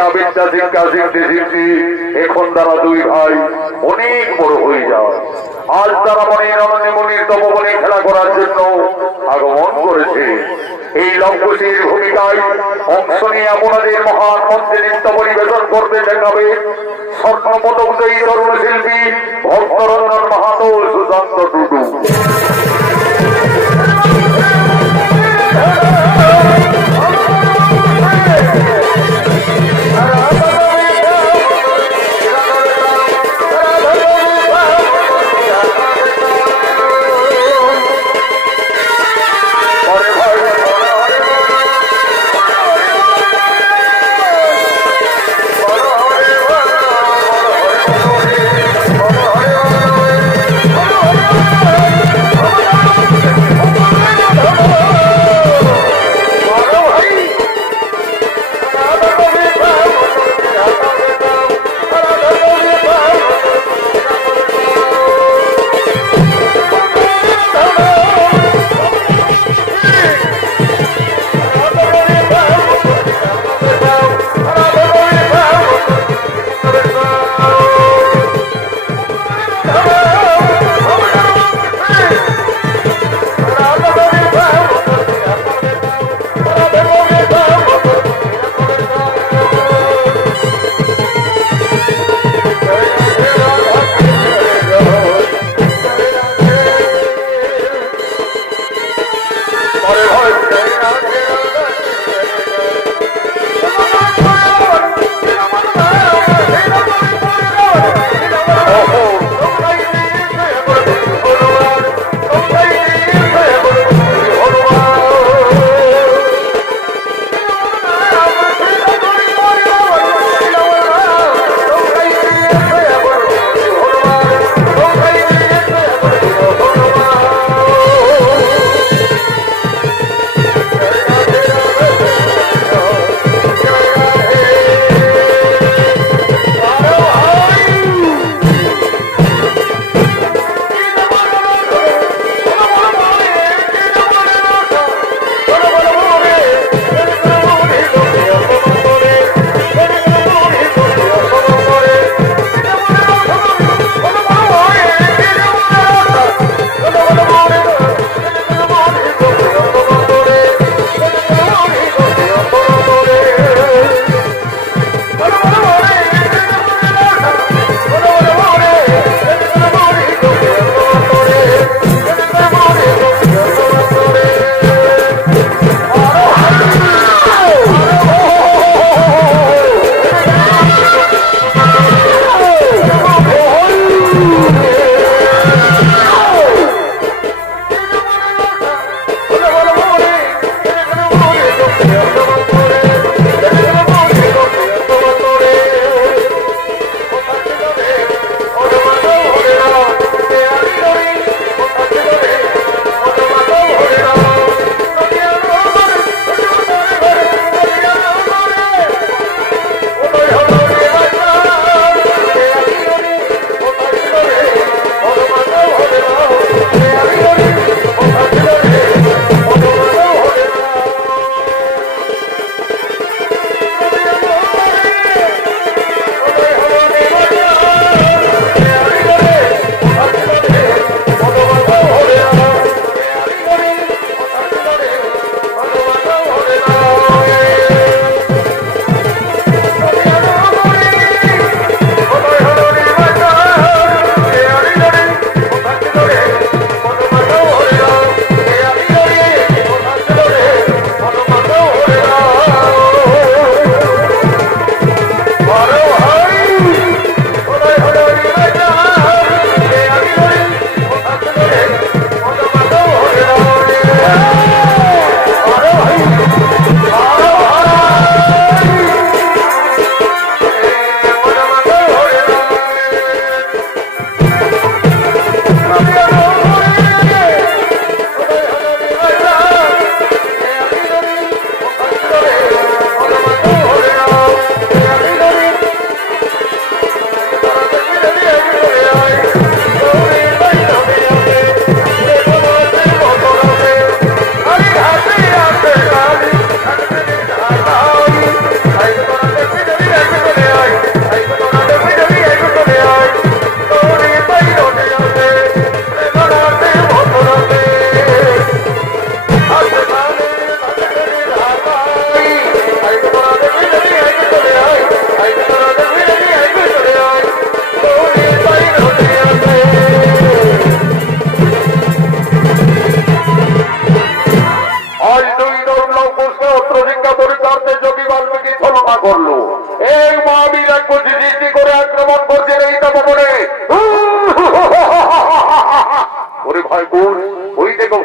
শিক্ষা বিদ্যা শিক্ষা শিখতে শিখতে এখন তারা দুই ভাই অনেক বড় হয়ে যায়। আজ তারা মনের আনন্দে মনের তপবনে খেলা করার জন্য আগমন করেছে। এই লঙ্কসীর ভূমিকায় অংশ নিয়ে আপনাদের মহান মঞ্চে নৃত্য পরিবেশন করতে দেখাবে স্বর্ণপদকজয়ী তরুণ শিল্পী ভক্তরঞ্জন মাহাতো সুশান্ত টুডু।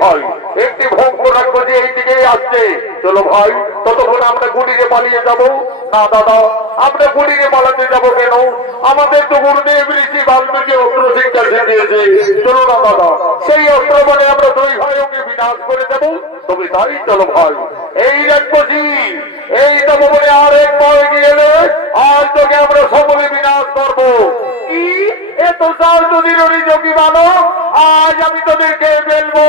ভাই একটি ভঙ্গ রাখবো যে এই দিকেই আসছে। চলো ভাই, ততক্ষণ আমরা গুটিকে পালিয়ে যাব। না দাদা, আমরা গুটিকে পালাতে যাব কেন? আমাদের তো গুরুদেব ঋষি বাল্মীকি অস্ত্র শিক্ষা শিখিয়েছে। চলো না দাদা, সেই অস্ত্র মানে আমরা দুই ভাই ওকে বিনাশ করে দেবো। তবে তাই চলো ভাই। এই রাক্ষসী, এই তপবনে আর এক পায়ে গেলে আজ তোকে আমরা সকলে বিনাশ করবো। কি এত সাল তোদের যোগী মানব, আজ আমি তোদেরকে ফেলবো।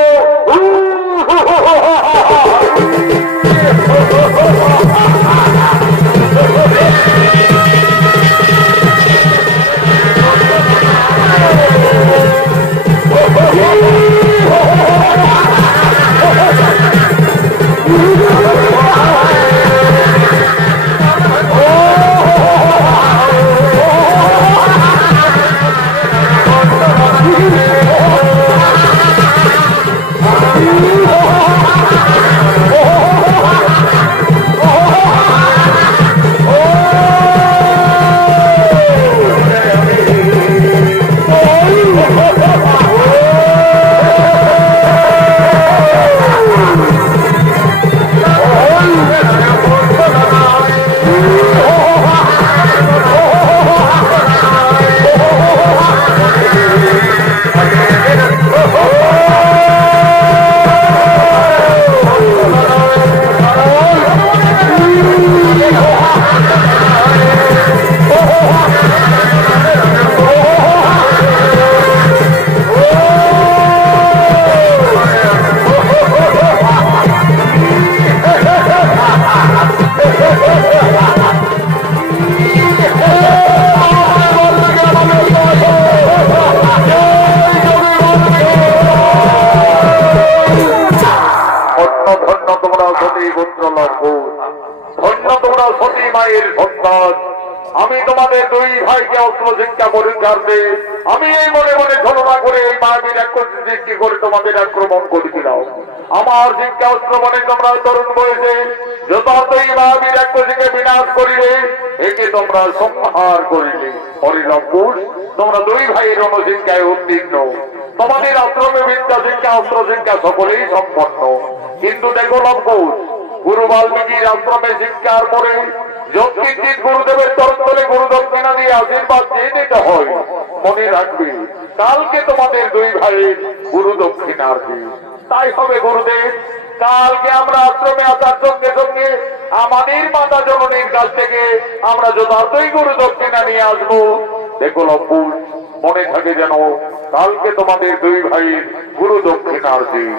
আমি তোমাদের দুই ভাইকে অস্ত্র শিক্ষা পরীক্ষার দিয়ে আমি এই মনে মনে ছলনা করে এই মায়াবীর রাক্ষসী সৃষ্টি করে তোমাদের আক্রমণ করেছিলাম। আমার শিক্ষা অস্ত্র মনে তোমরা তরুণ বয়সে যথার্থই মায়াবীর রাক্ষসীকে বিনাশ করিলে, একে তোমরা সংহার করিলে। হরিলঙ্কুশ, তোমরা দুই ভাইয়ের অনুশিক্ষায় উত্তীর্ণ। তোমাদের আশ্রমে বিদ্যা শিক্ষা অস্ত্র শিক্ষা সকলেই সম্পন্ন। কিন্তু দেখো লঙ্কুশ, গুরু বাল্মীকির আশ্রমে শিক্ষার পরে যৎকিঞ্চিৎ গুরুদেবের তরফলে গুরু দক্ষিণা দিয়ে আশীর্বাদ দিয়ে দিতে হয়। মনে রাখবে, কালকে তোমাদের দুই ভাইয়ের গুরু দক্ষিণার দিন। তাই হবে গুরুদেব, কালকে আমরা আশ্রমে আসার সঙ্গে সঙ্গে আমাদের মাতা জননীর কাছ থেকে আমরা যথার্থই গুরু দক্ষিণা নিয়ে আসবো। দেখো লম্পুর, মনে থাকে যেন কালকে তোমাদের দুই ভাইয়ের গুরু দক্ষিণার দিন।